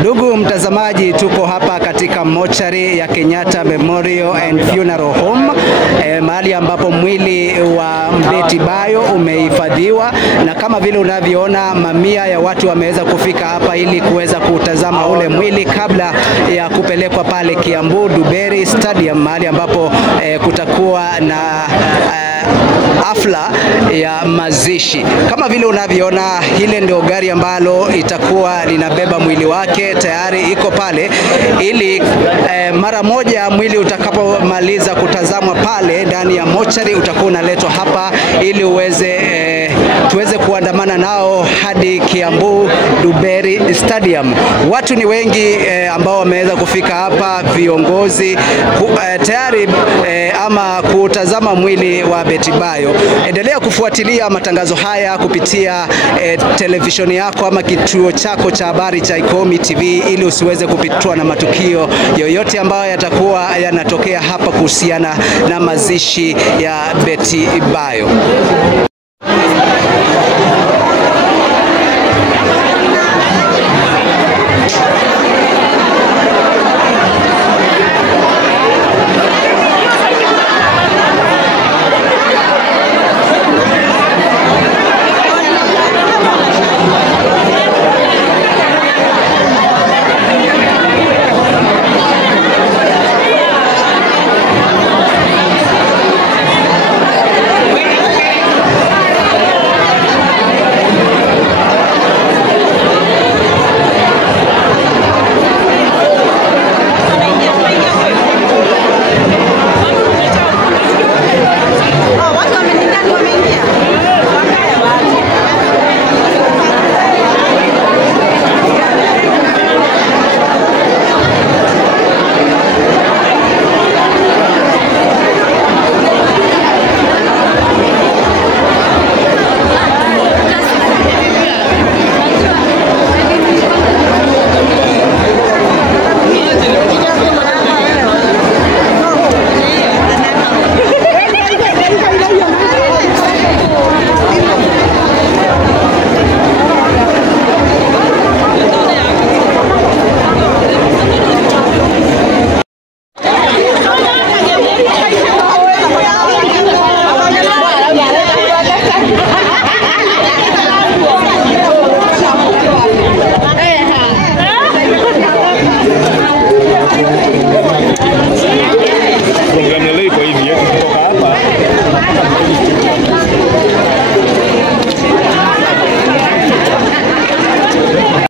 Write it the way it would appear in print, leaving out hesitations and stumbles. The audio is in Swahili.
Ndugu mtazamaji, tuko hapa katika mochari ya Kenyatta Memorial and Funeral Home, mahali ambapo mwili wa Betty Bayo umehifadhiwa, na kama vile unavyoona mamia ya watu wameweza kufika hapa ili kuweza kutazama ule mwili kabla ya kupelekwa pale Kiambu Duberi Stadium, mahali ambapo kutakuwa na hafla ya mazishi. Kama vile unavyoona, hile ndio gari ambalo itakuwa linabeba mwili wake, tayari iko pale ili mara moja mwili utakapomaliza kutazamwa pale ndani ya mochari utakuwa unaletwa hapa ili tuweze kuandamana nao hadi Kiambu Duberi Stadium. Watu ni wengi ambao wameweza kufika hapa, viongozi tayari ama kutazama mwili wa Betty Bayo. Endelea kufuatilia matangazo haya kupitia televisheni yako ama kituo chako cha habari cha Ikomi TV ili usiweze kupitwa na matukio yoyote ambayo yatakuwa yanatokea hapa kuhusiana na mazishi ya Betty Bayo.